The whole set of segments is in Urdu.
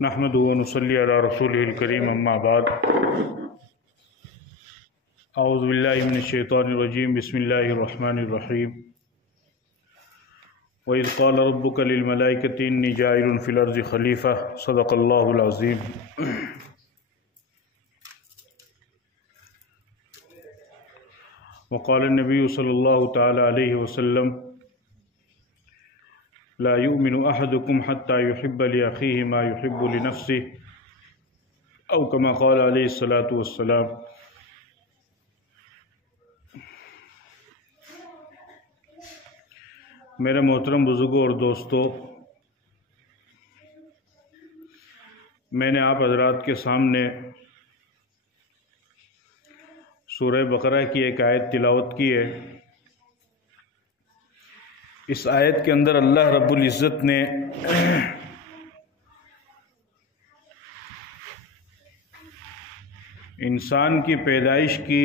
نحمدہ و نصلی علی رسولہ الکریم اما بعد اعوذ باللہ من الشیطان الرجیم بسم اللہ الرحمن الرحیم وَإِذْ قَالَ رَبُّكَ لِلْمَلَائِكَةِ إِنِّي جَاعِلٌ فِي الْأَرْضِ خَلِيفَةً صدق اللہ العظیم۔ وقال النبی صلی اللہ تعالی علیہ وسلم لا يؤمن أحدكم حتى يحب لأخيه ما يحب لنفسه أو كما قال عليه الصلاة والسلام۔ میرے محترم بزرگوں اور دوستو، میں نے آپ حضرات کے سامنے سورہ بقرہ کی ایک آیت تلاوت کی ہے۔ اس آیت کے اندر اللہ رب العزت نے انسان کی پیدائش کی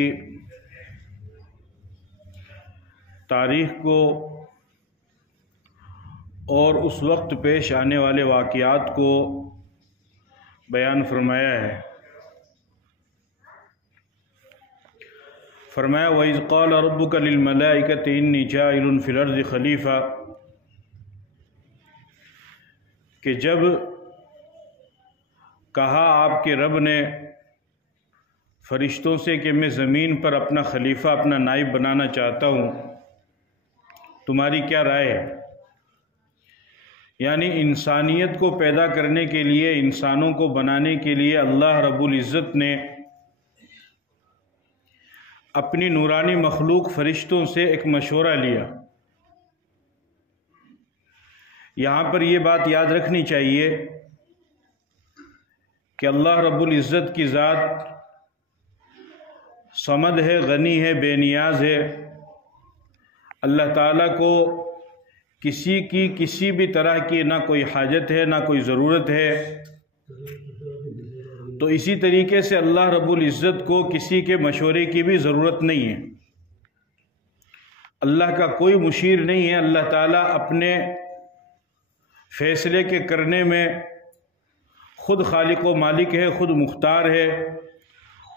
تاریخ کو اور اس وقت پیش آنے والے واقعات کو بیان فرمایا ہے۔ فرمایا وَإِذْ قَالَ رَبُّكَ لِلْمَلَائِكَةِ إِنِّي جَاعِلٌ فِي الْأَرْضِ خَلِيفَةً، کہ جب کہا آپ کے رب نے فرشتوں سے کہ میں زمین پر اپنا خلیفہ، اپنا نائب بنانا چاہتا ہوں، تمہاری کیا رائے ہے؟ یعنی انسانیت کو پیدا کرنے کے لیے، انسانوں کو بنانے کے لیے اللہ رب العزت نے اپنی نورانی مخلوق فرشتوں سے ایک مشورہ لیا۔ یہاں پر یہ بات یاد رکھنی چاہیے کہ اللہ رب العزت کی ذات صمد ہے، غنی ہے، بے نیاز ہے۔ اللہ تعالیٰ کو کسی کی کسی بھی طرح کی نہ کوئی حاجت ہے، نہ کوئی ضرورت ہے۔ تو اسی طریقے سے اللہ رب العزت کو کسی کے مشورے کی بھی ضرورت نہیں ہے۔ اللہ کا کوئی مشیر نہیں ہے۔ اللہ تعالیٰ اپنے فیصلے کے کرنے میں خود خالق و مالک ہے، خود مختار ہے۔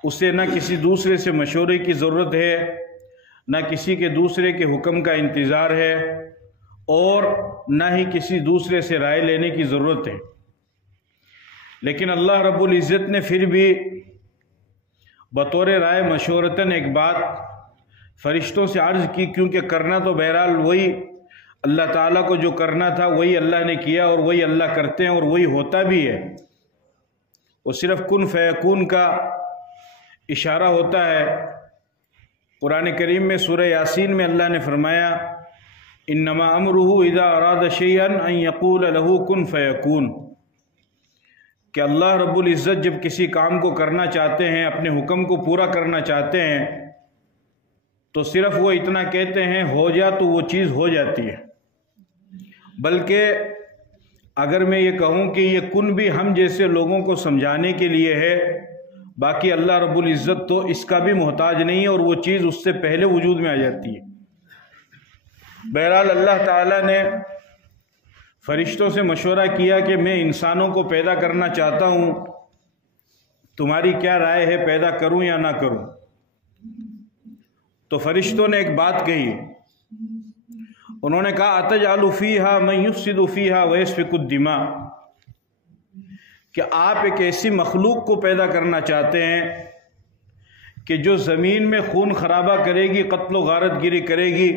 اسے نہ کسی دوسرے سے مشورے کی ضرورت ہے، نہ کسی کے دوسرے کے حکم کا انتظار ہے، اور نہ ہی کسی دوسرے سے رائے لینے کی ضرورت ہے۔ لیکن اللہ رب العزت نے پھر بھی بطور رائے مشورتاً ایک بات فرشتوں سے عرض کی، کیونکہ کرنا تو بہرحال وہی اللہ تعالیٰ کو جو کرنا تھا وہی اللہ نے کیا، اور وہی اللہ کرتے ہیں، اور وہی ہوتا بھی ہے۔ وہ صرف کن فیکون کا اشارہ ہوتا ہے۔ قرآن کریم میں سورہ یاسین میں اللہ نے فرمایا انما امرہ اذا اراد شیئا ان یقول له کن فیکون، کہ اللہ رب العزت جب کسی کام کو کرنا چاہتے ہیں، اپنے حکم کو پورا کرنا چاہتے ہیں، تو صرف وہ اتنا کہتے ہیں ہو جا تو وہ چیز ہو جاتی ہے۔ بلکہ اگر میں یہ کہوں کہ یہ کن بھی ہم جیسے لوگوں کو سمجھانے کے لیے ہے، باقی اللہ رب العزت تو اس کا بھی محتاج نہیں ہے، اور وہ چیز اس سے پہلے وجود میں آ جاتی ہے۔ بہرحال اللہ تعالیٰ نے فرشتوں سے مشورہ کیا کہ میں انسانوں کو پیدا کرنا چاہتا ہوں، تمہاری کیا رائے ہے، پیدا کروں یا نہ کروں؟ تو فرشتوں نے ایک بات کہی، انہوں نے کہا اتجعل فیہا من یفسد فیہا ویسفک الدماء، کہ آپ ایک ایسی مخلوق کو پیدا کرنا چاہتے ہیں کہ جو زمین میں خون خرابہ کرے گی، قتل و غارت گیری کرے گی،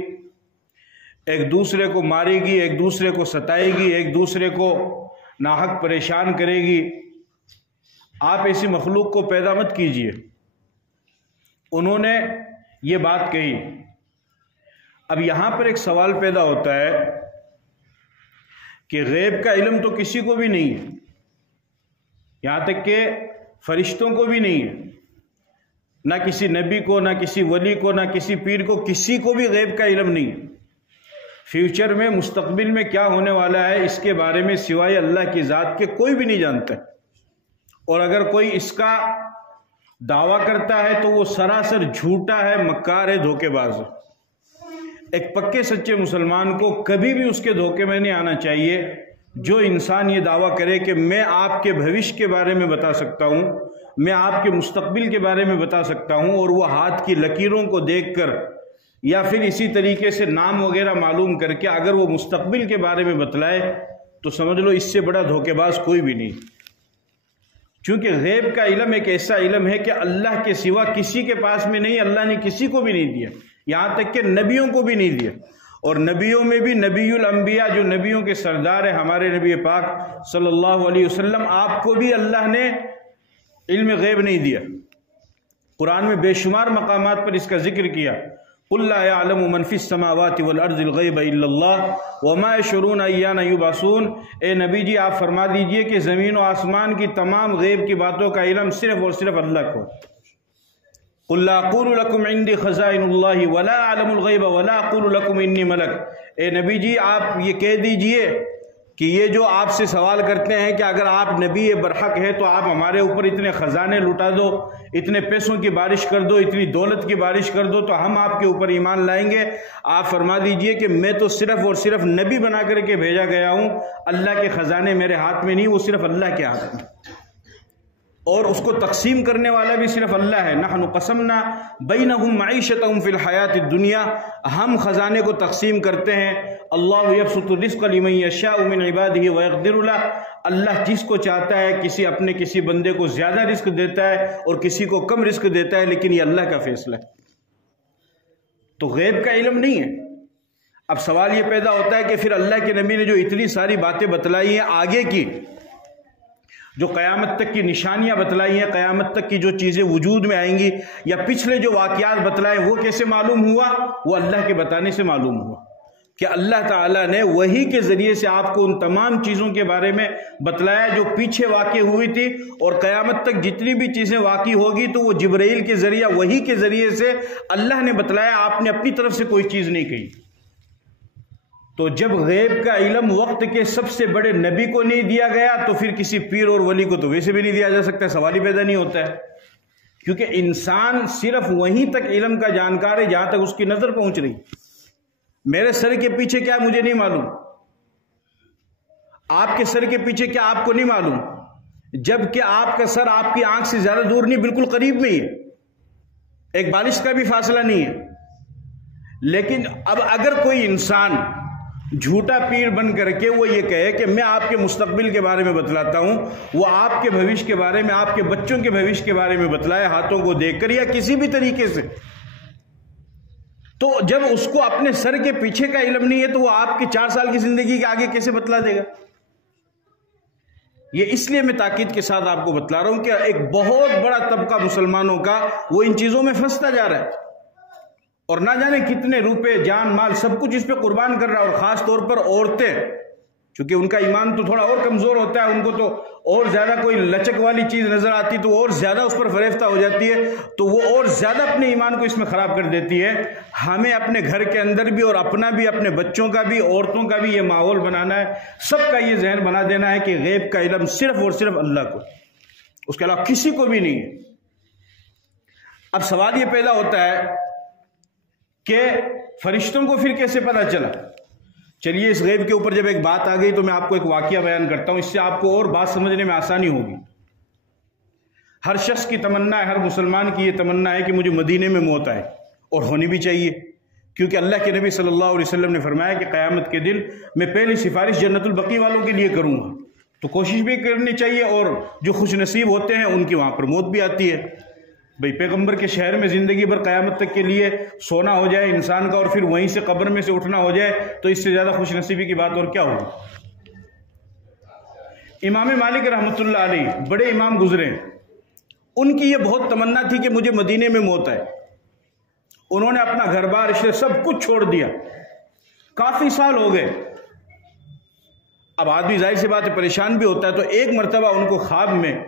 ایک دوسرے کو مارے گی، ایک دوسرے کو ستائے گی، ایک دوسرے کو ناحق پریشان کرے گی۔ آپ ایسی مخلوق کو پیدا مت کیجیے۔ انہوں نے یہ بات کہی۔ اب یہاں پر ایک سوال پیدا ہوتا ہے کہ غیب کا علم تو کسی کو بھی نہیں ہے، یہاں تک کہ فرشتوں کو بھی نہیں ہے، نہ کسی نبی کو، نہ کسی ولی کو، نہ کسی پیر کو، کسی کو بھی غیب کا علم نہیں ہے۔ فیوچر میں، مستقبل میں کیا ہونے والا ہے، اس کے بارے میں سوائے اللہ کی ذات کے کوئی بھی نہیں جانتا۔ اور اگر کوئی اس کا دعویٰ کرتا ہے تو وہ سراسر جھوٹا ہے، مکار ہے، دھوکے باز ہے۔ ایک پکے سچے مسلمان کو کبھی بھی اس کے دھوکے میں نہیں آنا چاہیے جو انسان یہ دعویٰ کرے کہ میں آپ کے بھوش کے بارے میں بتا سکتا ہوں، میں آپ کے مستقبل کے بارے میں بتا سکتا ہوں، اور وہ ہاتھ کی لکیروں کو دیکھ کر یا پھر اسی طریقے سے نام وغیرہ معلوم کر کے اگر وہ مستقبل کے بارے میں بتلائے تو سمجھ لو اس سے بڑا دھوکے باز کوئی بھی نہیں. چونکہ غیب کا علم ایک ایسا علم ہے کہ اللہ کے سوا کسی کے پاس میں نہیں، اللہ نے کسی کو بھی نہیں دیا، یہاں تک کہ نبیوں کو بھی نہیں دیا. اور نبیوں میں بھی نبی الانبیاء جو نبیوں کے سردار ہیں ہمارے نبی پاک صلی اللہ علیہ وسلم، آپ کو بھی اللہ نے علم غیب نہیں دیا. قرآن میں بے شمار مقامات پر اس کا ذکر کیا. قُلْ لَا يَعْلَمُ مَنْ فِي السَّمَاوَاتِ وَالْأَرْضِ الْغَيْبَ إِلَّا اللَّهُ وَمَا يَشْعُرُونَ أَيَّانَ يُبْعَثُونَ. اے نبی جی آپ فرما دیجئے کہ زمین و آسمان کی تمام غیب کی باتوں کا علم صرف اور صرف اللہ کو. قُلْ لَا أَقُولُ لَكُمْ عِنْدِي خَزَائِنُ اللَّهِ وَلَا أَعْلَمُ الْغَيْبَ وَلَا أَقُولُ لَكُمْ إِنِّي مَلَكٌ. اے نبی جی آپ یہ کہہ دیجئے کہ یہ جو آپ سے سوال کرتے ہیں کہ اگر آپ نبی برحق ہے تو آپ ہمارے اوپر اتنے خزانے لٹا دو، اتنے پیسوں کی بارش کر دو، اتنی دولت کی بارش کر دو تو ہم آپ کے اوپر ایمان لائیں گے. آپ فرما دیجئے کہ میں تو صرف اور صرف نبی بنا کر کے بھیجا گیا ہوں، اللہ کے خزانے میرے ہاتھ میں نہیں، وہ صرف اللہ کے ہاتھ میں، اور اس کو تقسیم کرنے والا بھی صرف اللہ ہے. نحن قسمنا بینہم معیشتہم فی الحیات الدنیا. ہم خزانے کو تقسیم کرتے ہیں. اللہ یبسط الرزق لمن یشاء من عبادہ ویقدر لہ. اللہ جس کو چاہتا ہے کسی بندے کو زیادہ رزق دیتا ہے اور کسی کو کم رزق دیتا ہے، لیکن یہ اللہ کا فیصلہ ہے. تو غیب کا علم نہیں ہے. اب سوال یہ پیدا ہوتا ہے کہ پھر اللہ کے نبی نے جو اتنی ساری باتیں بتلائی ہیں آگے کی، جو قیامت تک کی نشانیاں بتلائی ہیں، قیامت تک کی جو چیزیں وجود میں آئیں گی، یا پچھلے جو واقعات بتلائے وہ کیسے معلوم ہوا؟ وہ اللہ کے بتانے سے معلوم ہوا کہ اللہ تعالیٰ نے وحی کے ذریعے سے آپ کو ان تمام چیزوں کے بارے میں بتلایا جو پیچھے واقع ہوئی تھی، اور قیامت تک جتنی بھی چیزیں واقع ہوگی تو وہ جبرائیل کے ذریعہ وحی کے ذریعے سے اللہ نے بتلایا، آپ نے اپنی طرف سے کوئی چیز نہیں کہی. تو جب غیب کا علم وقت کے سب سے بڑے نبی کو نہیں دیا گیا تو پھر کسی پیر اور ولی کو تو ویسے بھی نہیں دیا جا سکتا. سوال ہی پیدا نہیں ہوتا ہے، کیونکہ انسان صرف وہیں تک علم کا جانکار ہے جہاں تک اس کی نظر پہنچ رہی. میرے سر کے پیچھے کیا مجھے نہیں معلوم، آپ کے سر کے پیچھے کیا آپ کو نہیں معلوم، جبکہ آپ کا سر آپ کی آنکھ سے زیادہ دور نہیں، بالکل قریب میں ہی ہے، ایک بالش کا بھی فاصلہ نہیں ہے. لیکن اب اگر کوئی انسان جھوٹا پیر بن کر کے وہ یہ کہے کہ میں آپ کے مستقبل کے بارے میں بتلاتا ہوں، وہ آپ کے بھوش کے بارے میں، آپ کے بچوں کے بھوش کے بارے میں بتلائے ہاتھوں کو دیکھ کر یا کسی بھی طریقے سے، تو جب اس کو اپنے سر کے پیچھے کا علم نہیں ہے تو وہ آپ کی 4 سال کی زندگی کے آگے کیسے بتلا دے گا؟ یہ اس لیے میں تاکید کے ساتھ آپ کو بتلا رہا ہوں کہ ایک بہت بڑا طبقہ مسلمانوں کا وہ ان چیزوں میں پھنستا جا رہا ہے، اور نہ جانے کتنے روپے، جان، مال، سب کچھ اس پہ قربان کر رہا ہے. اور خاص طور پر عورتیں، چونکہ ان کا ایمان تو تھوڑا اور کمزور ہوتا ہے، ان کو تو اور زیادہ کوئی لچک والی چیز نظر آتی تو اور زیادہ اس پر فریفتہ ہو جاتی ہے، تو وہ اور زیادہ اپنے ایمان کو اس میں خراب کر دیتی ہے. ہمیں اپنے گھر کے اندر بھی اور اپنا بھی، اپنے بچوں کا بھی، عورتوں کا بھی یہ ماحول بنانا ہے، سب کا یہ ذہن بنا دینا ہے کہ غیب کا علم صرف اور صرف اللہ کو، اس کے علاوہ کسی کو بھی نہیں ہے. اب سوال یہ پیدا ہوتا ہے کہ فرشتوں کو پھر کیسے پتا چلا؟ چلیے اس غیب کے اوپر جب ایک بات آ گئی تو میں آپ کو ایک واقعہ بیان کرتا ہوں، اس سے آپ کو اور بات سمجھنے میں آسانی ہوگی. ہر شخص کی تمنا ہے، ہر مسلمان کی یہ تمنا ہے کہ مجھے مدینے میں موت آئے، اور ہونی بھی چاہیے، کیونکہ اللہ کے نبی صلی اللہ علیہ وسلم نے فرمایا کہ قیامت کے دن میں پہلی سفارش جنت البقیع والوں کے لیے کروں گا. تو کوشش بھی کرنی چاہیے، اور جو خوش نصیب ہوتے ہیں ان کی وہاں پر موت بھی آتی ہے. بھئی پیغمبر کے شہر میں زندگی بھر قیامت تک کے لیے سونا ہو جائے انسان کا، اور پھر وہیں سے قبر میں سے اٹھنا ہو جائے، تو اس سے زیادہ خوش نصیبی کی بات اور کیا ہوگی؟ امام مالک رحمۃ اللہ علیہ بڑے امام گزرے، ان کی یہ بہت تمنا تھی کہ مجھے مدینے میں موت آئے. انہوں نے اپنا گھر بار رشتے سب کچھ چھوڑ دیا، کافی سال ہو گئے. اب آدمی ظاہر سی بات ہے پریشان بھی ہوتا ہے. تو ایک مرتبہ ان کو خواب میں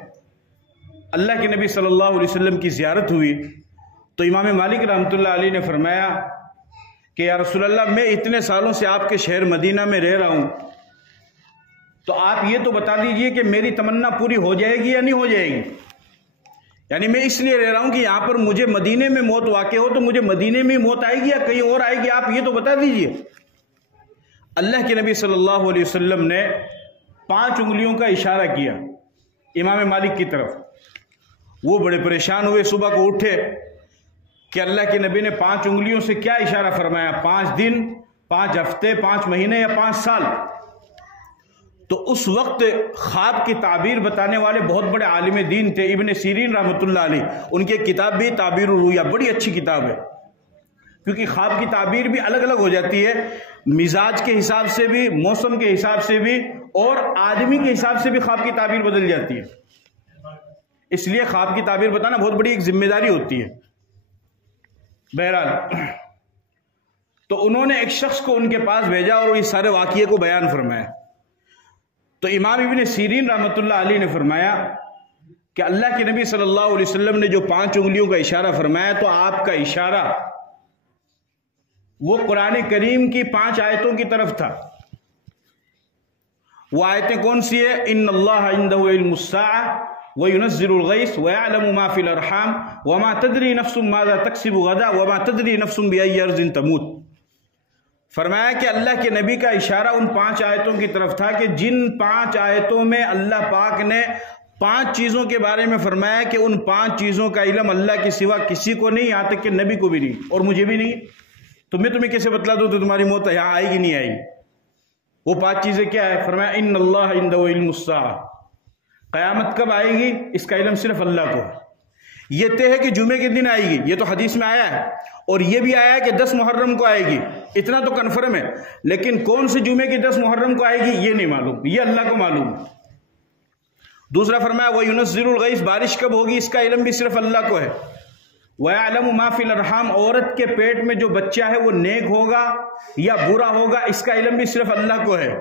اللہ کے نبی صلی اللہ علیہ وسلم کی زیارت ہوئی، تو امام مالک رحمۃ اللہ علیہ نے فرمایا کہ یا رسول اللہ، میں اتنے سالوں سے آپ کے شہر مدینہ میں رہ رہا ہوں، تو آپ یہ تو بتا دیجئے کہ میری تمنا پوری ہو جائے گی یا نہیں ہو جائے گی. یعنی میں اس لیے رہ رہا ہوں کہ یہاں پر مجھے مدینے میں موت واقع ہو تو مجھے مدینے میں موت آئے گی یا کہیں اور آئے گی، آپ یہ تو بتا دیجئے. اللہ کے نبی صلی اللہ علیہ وسلم نے 5 انگلیوں کا اشارہ کیا امام مالک کی طرف. وہ بڑے پریشان ہوئے، صبح کو اٹھے کہ اللہ کے نبی نے 5 انگلیوں سے کیا اشارہ فرمایا؟ 5 دن، 5 ہفتے، 5 مہینے یا 5 سال؟ تو اس وقت خواب کی تعبیر بتانے والے بہت بڑے عالم دین تھے ابن سیرین رحمۃ اللہ علیہ. ان کی کتاب بھی تعبیر الرؤیا بڑی اچھی کتاب ہے، کیونکہ خواب کی تعبیر بھی الگ الگ ہو جاتی ہے، مزاج کے حساب سے بھی، موسم کے حساب سے بھی، اور آدمی کے حساب سے بھی خواب کی تعبیر بدل جاتی ہے. اس لیے خواب کی تعبیر بتانا بہت بڑی ایک ذمہ داری ہوتی ہے. بہرحال تو انہوں نے ایک شخص کو ان کے پاس بھیجا اور اس سارے واقعے کو بیان فرمایا. تو امام ابن سیرین رحمۃ اللہ علیہ نے فرمایا کہ اللہ کے نبی صلی اللہ علیہ وسلم نے جو 5 انگلیوں کا اشارہ فرمایا، تو آپ کا اشارہ وہ قرآن کریم کی 5 آیتوں کی طرف تھا. وہ آیتیں کون سی ہے؟ ان اللہ عنده علم الساعة وينزل الغيث ويعلم ما في الارحام وما تدري نفس ماذا تكسب غدا وما تدري نفس بأي ارض تموت. فرمایا کہ اللہ کے نبی کا اشارہ ان 5 آیتوں کی طرف تھا کہ جن 5 آیتوں میں اللہ پاک نے 5 چیزوں کے بارے میں فرمایا کہ ان 5 چیزوں کا علم اللہ کے سوا کسی کو نہیں، یہاں تک کہ نبی کو بھی نہیں اور مجھے بھی نہیں. تو میں تمہیں کیسے بتلا دوں تو تمہاری موت یہاں آئے گی نہیں آئے گی؟ وہ 5 چیزیں کیا ہے؟ فرمایا ان اللہ عنده علم الساعة، قیامت کب آئے گی اس کا علم صرف اللہ کو. یہ طے ہے کہ جمعے کے دن آئے گی، یہ تو حدیث میں آیا ہے، اور یہ بھی آیا ہے کہ 10 محرم کو آئے گی، اتنا تو کنفرم ہے. لیکن کون سی جمعے کی 10 محرم کو آئے گی یہ نہیں معلوم، یہ اللہ کو معلوم. دوسرا فرمایا وَيُنَزِّلُ الْغَيْثَ، بارش کب ہوگی اس کا علم بھی صرف اللہ کو ہے. وَيَعْلَمُ مَا فِي الْأَرْحَامِ، عورت کے پیٹ میں جو بچہ ہے وہ نیک ہوگا یا برا ہوگا اس کا علم بھی صرف اللہ کو ہے.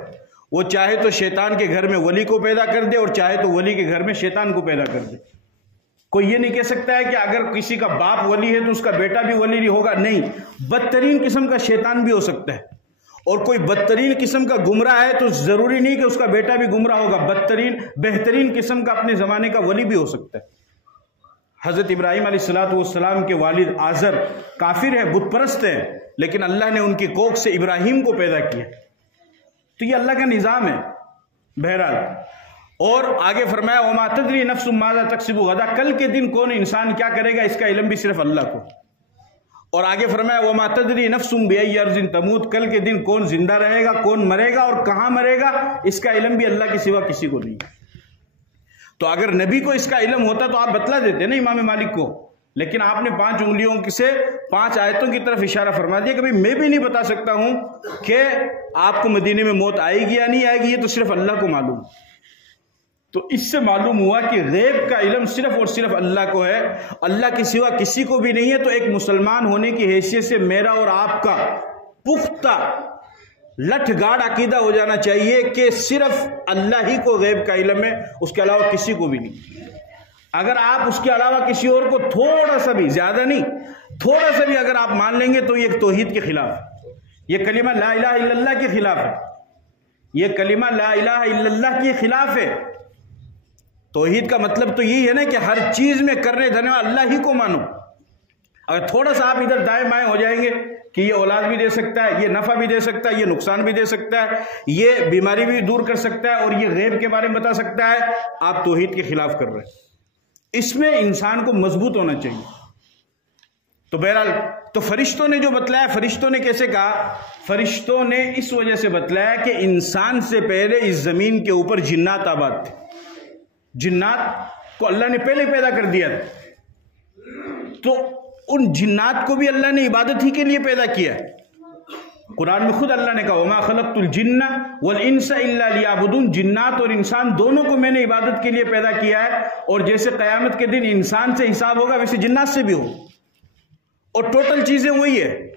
وہ چاہے تو شیطان کے گھر میں ولی کو پیدا کر دے اور چاہے تو ولی کے گھر میں شیطان کو پیدا کر دے. کوئی یہ نہیں کہہ سکتا ہے کہ اگر کسی کا باپ ولی ہے تو اس کا بیٹا بھی ولی نہیں ہوگا. نہیں، بدترین قسم کا شیطان بھی ہو سکتا ہے، اور کوئی بدترین قسم کا گمراہ ہے تو ضروری نہیں کہ اس کا بیٹا بھی گمراہ ہوگا. بہترین قسم کا اپنے زمانے کا ولی بھی ہو سکتا ہے. حضرت ابراہیم علیہ السلام کے والد آزر کافر ہیں، بت پرست ہیں، لیکن اللہ نے ان کی کوکھ سے ابراہیم کو پیدا کیا. تو یہ اللہ کا نظام ہے. بہرحال اور آگے فرمایا وما تدری نفس ماذا تکسب غدا، کل کے دن کون انسان کیا کرے گا اس کا علم بھی صرف اللہ کو. اور آگے فرمایا وما تدری نفس بأي ارض تموت، کل کے دن کون زندہ رہے گا، کون مرے گا اور کہاں مرے گا اس کا علم بھی اللہ کے سوا کسی کو نہیں. تو اگر نبی کو اس کا علم ہوتا تو آپ بتلا دیتے نا امام مالک کو، لیکن آپ نے 5 انگلیوں سے 5 آیتوں کی طرف اشارہ فرما دیا کہ میں بھی نہیں بتا سکتا ہوں کہ آپ کو مدینے میں موت آئے گی یا نہیں آئے گی، یہ تو صرف اللہ کو معلوم. تو اس سے معلوم ہوا کہ غیب کا علم صرف اور صرف اللہ کو ہے، اللہ کے سوا کسی کو بھی نہیں ہے. تو ایک مسلمان ہونے کی حیثیت سے میرا اور آپ کا پختہ لٹھ گاڑ عقیدہ ہو جانا چاہیے کہ صرف اللہ ہی کو غیب کا علم ہے، اس کے علاوہ کسی کو بھی نہیں. اگر آپ اس کے علاوہ کسی اور کو تھوڑا سا بھی، زیادہ نہیں، تھوڑا سا بھی اگر آپ مان لیں گے تو یہ توحید کے خلاف ہے، یہ کلمہ لا الہ الا اللہ کے خلاف ہے، یہ کلمہ لا الہ الا اللہ کے خلاف ہے. توحید کا مطلب تو یہی ہے نا کہ ہر چیز میں کرنے دھرنے والا اللہ ہی کو مانو. اگر تھوڑا سا آپ ادھر دائیں بائیں ہو جائیں گے کہ یہ اولاد بھی دے سکتا ہے، یہ نفع بھی دے سکتا ہے، یہ نقصان بھی دے سکتا ہے، یہ بیماری بھی دور کر سکتا ہے، اور یہ غیب کے بارے میں بتا سکتا ہے، آپ توحید کے خلاف کر رہے ہیں. اس میں انسان کو مضبوط ہونا چاہیے. تو بہرحال تو فرشتوں نے جو بتلایا، فرشتوں نے کیسے کہا؟ فرشتوں نے اس وجہ سے بتلایا کہ انسان سے پہلے اس زمین کے اوپر جنات آباد تھے. جنات کو اللہ نے پہلے پیدا کر دیا تھا، تو ان جنات کو بھی اللہ نے عبادت ہی کے لیے پیدا کیا. قرآن میں خود اللہ نے کہا وما خلقت الجن والانس الا لیعبدون، جنات اور انسان دونوں کو میں نے عبادت کے لیے پیدا کیا ہے. اور جیسے قیامت کے دن انسان سے حساب ہوگا ویسے جنات سے بھی ہو، اور ٹوٹل چیزیں وہی ہے.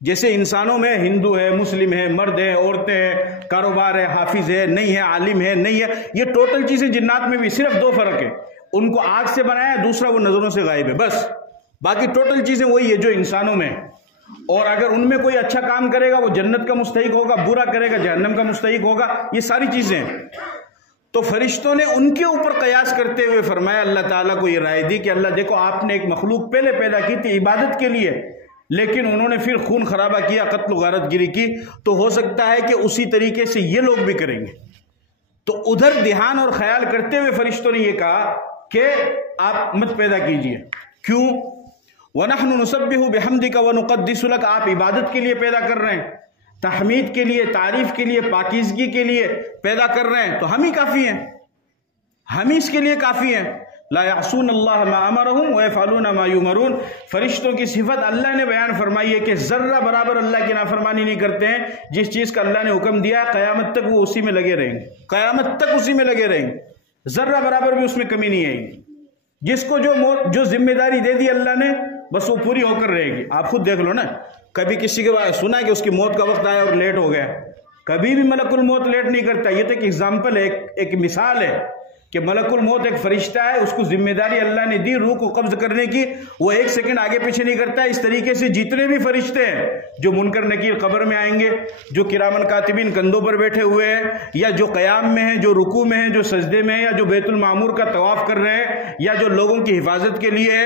جیسے انسانوں میں ہندو ہے، مسلم ہے، مرد ہے، عورتیں ہیں، کاروبار ہے، حافظ ہے، نہیں ہے، عالم ہے، نہیں ہے، یہ ٹوٹل چیزیں جنات میں بھی صرف 2 فرق ہے. ان کو آگ سے بنایا، دوسرا وہ نظروں سے غائب ہے، بس. باقی ٹوٹل چیزیں وہی ہے جو انسانوں میں. اور اگر ان میں کوئی اچھا کام کرے گا وہ جنت کا مستحق ہوگا، برا کرے گا جہنم کا مستحق ہوگا. یہ ساری چیزیں ہیں. تو فرشتوں نے ان کے اوپر قیاس کرتے ہوئے فرمایا، اللہ تعالیٰ کو یہ رائے دی کہ اللہ دیکھو آپ نے ایک مخلوق پہلے پیدا کی تھی عبادت کے لیے، لیکن انہوں نے پھر خون خرابہ کیا، قتل و غارت گری کی، تو ہو سکتا ہے کہ اسی طریقے سے یہ لوگ بھی کریں گے. تو ادھر دھیان اور خیال کرتے ہوئے فرشتوں نے یہ کہا کہ آپ مت پیدا کیجئے. کیوں؟ وَنَحْنُ نُسَبِّحُ بِحَمْدِكَ وَنُقَدِّسُ لَكَ، آپ عبادت کے لیے پیدا کر رہے ہیں، تحمید کے لیے، تعریف کے لیے، پاکیزگی کے لیے پیدا کر رہے ہیں، تو ہم ہی کافی ہیں، ہم ہی اس کے لیے کافی ہیں. لا يعصون اللہ ما امرهم ويفعلون ما يؤمرون. فرشتوں کی صفت اللہ نے بیان فرمائی ہے کہ ذرہ برابر اللہ کی نافرمانی نہیں کرتے ہیں. جس چیز کا اللہ نے حکم دیا ہے قیامت تک وہ اسی میں لگے رہیں گے، قیامت تک اسی میں لگے رہیں گے، ذرہ برابر بھی اس میں کمی نہیں آئے گی. جس کو جو ذمہ داری دے دی اللہ نے بس وہ پوری ہو کر رہے گی. آپ خود دیکھ لو نا، کبھی کسی کے بعد سنا ہے کہ اس کی موت کا وقت آیا اور لیٹ ہو گیا؟ کبھی بھی ملک الموت لیٹ نہیں کرتا. یہ تو ایک ایگزامپل ہے، ایک مثال ہے کہ ملک الموت ایک فرشتہ ہے، اس کو ذمہ داری اللہ نے دی روح کو قبض کرنے کی، وہ ایک سیکنڈ آگے پیچھے نہیں کرتا. اس طریقے سے جتنے بھی فرشتے ہیں جو منکر نکیر قبر میں آئیں گے، جو کرامن کاتبین کندھوں پر بیٹھے ہوئے ہیں، یا جو قیام میں ہیں، جو رکوع میں ہیں، جو سجدے میں ہیں، یا جو بیت المعمور کا طواف کر رہے ہیں، یا جو لوگوں کی حفاظت کے لیے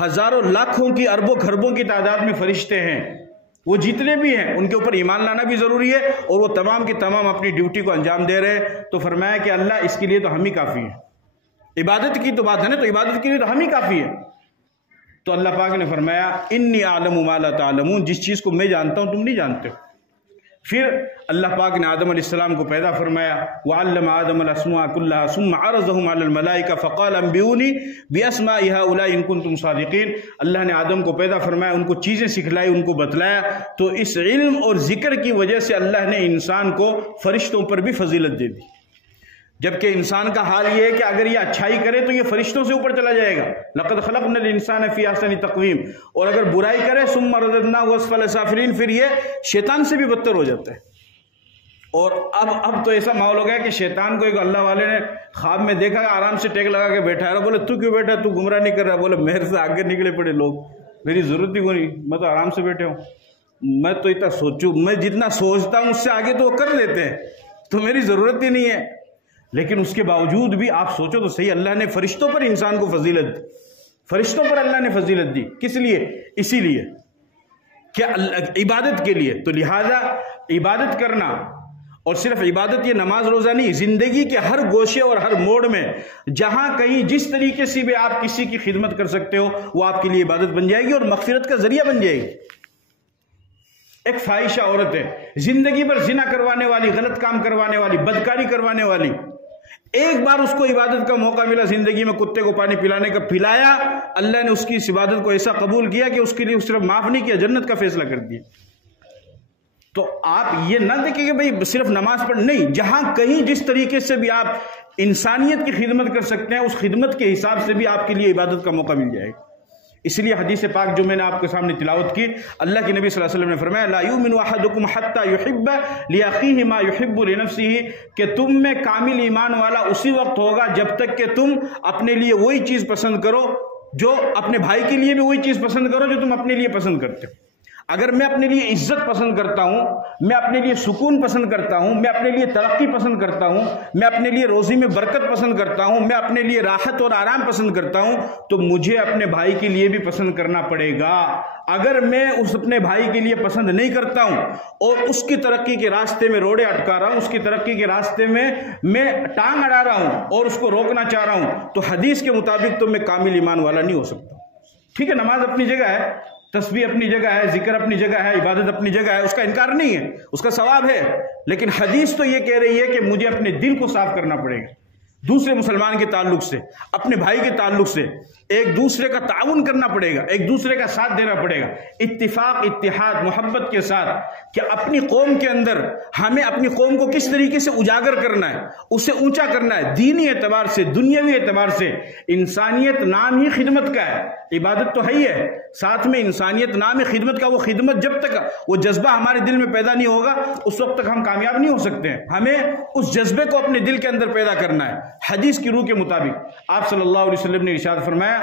ہزاروں لاکھوں کی اربوں خربوں کی تعداد میں فرشتے ہیں، وہ جتنے بھی ہیں ان کے اوپر ایمان لانا بھی ضروری ہے، اور وہ تمام کے تمام اپنی ڈیوٹی کو انجام دے رہے ہیں. تو فرمایا کہ اللہ اس کے لیے تو ہم ہی کافی ہیں. عبادت کی تو بات ہے نا، تو عبادت کے لیے تو ہم ہی کافی ہیں. تو اللہ پاک نے فرمایا انی اعلم ما لا تعلمون، جس چیز کو میں جانتا ہوں تم نہیں جانتے. پھر اللہ پاک نے آدم علیہ السلام کو پیدا فرمایا. وعلم آدم الاسماء كلها ثم عرضهم على الملائكة فقال انبئوني باسماء هؤلاء ان كنتم صادقين. اللہ نے آدم کو پیدا فرمایا، ان کو چیزیں سکھلائی، ان کو بتلایا. تو اس علم اور ذکر کی وجہ سے اللہ نے انسان کو فرشتوں پر بھی فضیلت دے دی. جبکہ انسان کا حال یہ ہے کہ اگر یہ اچھائی کرے تو یہ فرشتوں سے اوپر چلا جائے گا. لقد خلقنا الانسان فی احسن تقویم. اور اگر برائی کرے ثم رددناه اسفل سافلین، پھر یہ شیطان سے بھی بدتر ہو جاتا ہے. اور اب تو ایسا ماحول ہو گیا کہ شیطان کو ایک اللہ والے نے خواب میں دیکھا، آرام سے ٹیک لگا کے بیٹھا ہے. بولے تو کیوں بیٹھا، تو گمراہ نہیں کر رہا؟ بولے میرے سے آگے نکلے پڑے لوگ، میری ضرورت ہی نہیں، میں تو آرام سے بیٹھے ہوں. میں تو اتنا سوچوں، میں جتنا سوچتا ہوں اس سے آگے تو وہ کر لیتے ہیں، تو میری ضرورت ہی نہیں ہے. لیکن اس کے باوجود بھی آپ سوچو تو صحیح، اللہ نے فرشتوں پر انسان کو فضیلت دی. فرشتوں پر اللہ نے فضیلت دی. کس لیے؟ اسی لیے کہ عبادت کے لیے. تو لہذا عبادت کرنا، اور صرف عبادت یہ نماز روزہ نہیں، زندگی کے ہر گوشے اور ہر موڑ میں جہاں کہیں جس طریقے سے بھی آپ کسی کی خدمت کر سکتے ہو وہ آپ کے لیے عبادت بن جائے گی اور مغفرت کا ذریعہ بن جائے گی. ایک فاحشہ عورت ہے، زندگی پر زنا کروانے والی، غلط کام کروانے والی، بدکاری کروانے والی، ایک بار اس کو عبادت کا موقع ملا زندگی میں، کتے کو پانی پلانے کا، پلایا، اللہ نے اس کی اس عبادت کو ایسا قبول کیا کہ اس کے لیے صرف معاف نہیں کیا، جنت کا فیصلہ کر دیا. تو آپ یہ نہ دیکھیں کہ بھئی صرف نماز پڑھ نہیں، جہاں کہیں جس طریقے سے بھی آپ انسانیت کی خدمت کر سکتے ہیں اس خدمت کے حساب سے بھی آپ کے لیے عبادت کا موقع مل جائے گا. اس لیے حدیث پاک جو میں نے آپ کے سامنے تلاوت کی، اللہ کے نبی صلی اللہ علیہ وسلم نے فرمایا لا یؤمن احدکم حتی یحب لاخیہ ما یحب لنفسہ، کہ تم میں کامل ایمان والا اسی وقت ہوگا جب تک کہ تم اپنے لیے وہی چیز پسند کرو جو اپنے بھائی کے لیے بھی وہی چیز پسند کرو جو تم اپنے لیے پسند کرتے ہو. اگر میں اپنے لیے عزت پسند کرتا ہوں، میں اپنے لیے سکون پسند کرتا ہوں، میں اپنے لیے ترقی پسند کرتا ہوں، میں اپنے لیے روزی میں برکت پسند کرتا ہوں، میں اپنے لیے راحت اور آرام پسند کرتا ہوں، تو مجھے اپنے بھائی کے لیے بھی پسند کرنا پڑے گا. اگر میں اس اپنے بھائی کے لیے پسند نہیں کرتا ہوں اور اس کی ترقی کے راستے میں روڑے اٹکا رہا ہوں، اس کی ترقی کے راستے میں میں ٹانگ اڑا رہا ہوں اور اس کو روکنا چاہ رہا ہوں، تو حدیث کے مطابق تو میں کامل ایمان والا نہیں ہو سکتا. ٹھیک ہے، نماز اپنی جگہ ہے، تسبیح اپنی جگہ ہے، ذکر اپنی جگہ ہے، عبادت اپنی جگہ ہے، اس کا انکار نہیں ہے، اس کا ثواب ہے. لیکن حدیث تو یہ کہہ رہی ہے کہ مجھے اپنے دل کو صاف کرنا پڑے گا، دوسرے مسلمان کے تعلق سے، اپنے بھائی کے تعلق سے ایک دوسرے کا تعاون کرنا پڑے گا، ایک دوسرے کا ساتھ دینا پڑے گا، اتفاق، اتحاد، محبت کے ساتھ، کہ اپنی قوم کے اندر ہمیں اپنی قوم کو کس طریقے سے اجاگر کرنا ہے، اسے اونچا کرنا ہے، دینی اعتبار سے، دنیاوی اعتبار سے. انسانیت نام ہی خدمت کا ہے، عبادت تو ہے ہی ہے، ساتھ میں انسانیت نام ہے خدمت کا. وہ خدمت جب تک وہ جذبہ ہمارے دل میں پیدا نہیں ہوگا اس وقت تک ہم کامیاب نہیں ہو سکتے ہیں. ہمیں اس جذبے کو اپنے دل کے اندر پیدا کرنا ہے. حدیث کی روح کے مطابق آپ صلی اللہ علیہ وسلم نے ارشاد فرمایا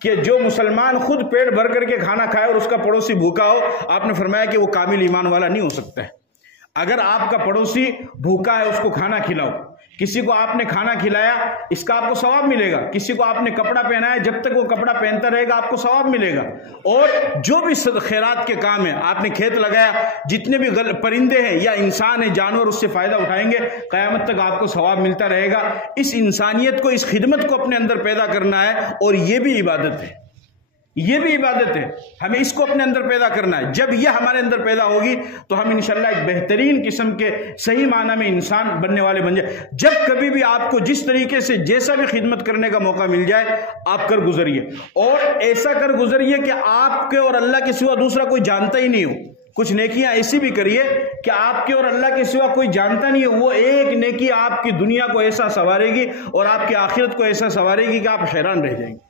کہ جو مسلمان خود پیٹ بھر کر کے کھانا کھائے اور اس کا پڑوسی بھوکا ہو، آپ نے فرمایا کہ وہ کامل ایمان والا نہیں ہو سکتا ہے. اگر آپ کا پڑوسی بھوکا ہے اس کو کھانا کھلاؤ، کسی کو آپ نے کھانا کھلایا، اس کا آپ کو ثواب ملے گا. کسی کو آپ نے کپڑا پہنایا، جب تک وہ کپڑا پہنتا رہے گا آپ کو ثواب ملے گا. اور جو بھی خیرات کے کام ہیں، آپ نے کھیت لگایا، جتنے بھی پرندے ہیں یا انسان ہیں، جانور اس سے فائدہ اٹھائیں گے، قیامت تک آپ کو ثواب ملتا رہے گا. اس انسانیت کو، اس خدمت کو اپنے اندر پیدا کرنا ہے، اور یہ بھی عبادت ہے. یہ بھی عبادت ہے. ہمیں اس کو اپنے اندر پیدا کرنا ہے. جب یہ ہمارے اندر پیدا ہوگی تو ہم انشاءاللہ ایک بہترین قسم کے صحیح معنی میں انسان بننے والے بن جائیں. جب کبھی بھی آپ کو جس طریقے سے جیسا بھی خدمت کرنے کا موقع مل جائے، آپ کر گزریے. اور ایسا کر گزریے کہ آپ کے اور اللہ کے سوا دوسرا کوئی جانتا ہی نہیں ہو. کچھ نیکیاں ایسی بھی کریے کہ آپ کے اور اللہ کے سوا کوئی جانتا نہیں ہے. وہ ایک نیکی آپ کی دنیا کو ایسا سنوارے گی اور آپ کی آخرت کو ایسا سنوارے گی کہ آپ حیران رہ جائیں گے.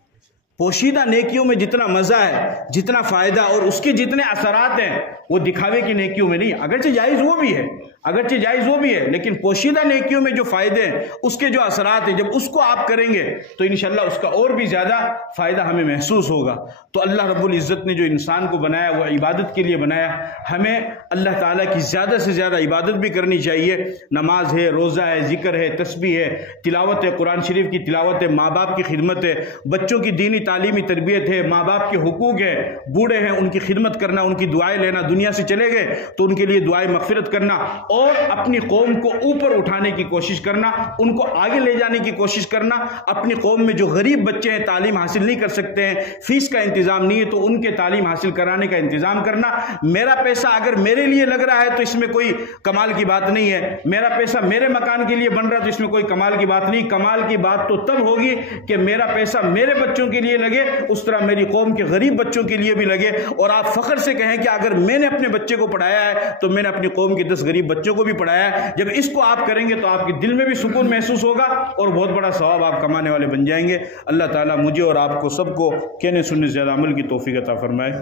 پوشیدہ نیکیوں میں جتنا مزہ ہے، جتنا فائدہ اور اس کے جتنے اثرات ہیں، وہ دکھاوے کی نیکیوں میں نہیں. اگرچہ جائز وہ بھی ہے، لیکن پوشیدہ نیکیوں میں جو فائدے ہیں، اس کے جو اثرات ہیں، جب اس کو آپ کریں گے تو انشاءاللہ اس کا اور بھی زیادہ فائدہ ہمیں محسوس ہوگا. تو اللہ رب العزت نے جو انسان کو بنایا وہ عبادت کے لیے بنایا. ہمیں اللہ تعالیٰ کی زیادہ سے زیادہ عبادت بھی کرنی چاہیے. نماز ہے، روزہ ہے، ذکر ہے، تسبیح ہے، تلاوت ہے، قرآن شریف کی تلاوت ہے، ماں باپ کی خدمت ہے، بچوں کی دینی تعلیمی تربیت ہے، ماں باپ کے حقوق ہے، بوڑھے ہیں ان کی خدمت کرنا، ان کی دعائیں لینا، دنیا سے چلے گئے تو ان کے لیے دعائیں مغفرت کرنا، اور اپنی قوم کو اوپر اٹھانے کی کوشش کرنا، ان کو آگے لے جانے کی کوشش کرنا. اپنی قوم میں جو غریب بچے ہیں، تعلیم حاصل نہیں کر سکتے ہیں، فیس کا انتظام نہیں ہے، تو ان کے تعلیم حاصل کرانے کا انتظام کرنا. میرا پیسہ اگر میرے لیے لگ رہا ہے تو اس میں کوئی کمال کی بات نہیں ہے. میرا پیسہ میرے مکان کے لیے بن رہا ہے تو اس میں کوئی کمال کی بات نہیں. کمال کی بات تو تب ہوگی کہ میرا پیسہ میرے بچوں کے لیے لگے، اس طرح میری قوم کے غریب بچوں کے لیے بھی لگے، اور آپ فخر سے کہیں کہ اگر میں نے اپنے بچے کو پڑھایا ہے تو میں نے اپنی قوم کے 10 غریب بچوں کو بھی پڑھایا ہے. جب اس کو آپ کریں گے تو آپ کے دل میں بھی سکون محسوس ہوگا اور بہت بڑا ثواب آپ کمانے والے بن جائیں گے. اللہ تعالیٰ مجھے اور آپ کو سب کو کہنے سننے سے زیادہ عمل کی توفیق عطا فرمائے.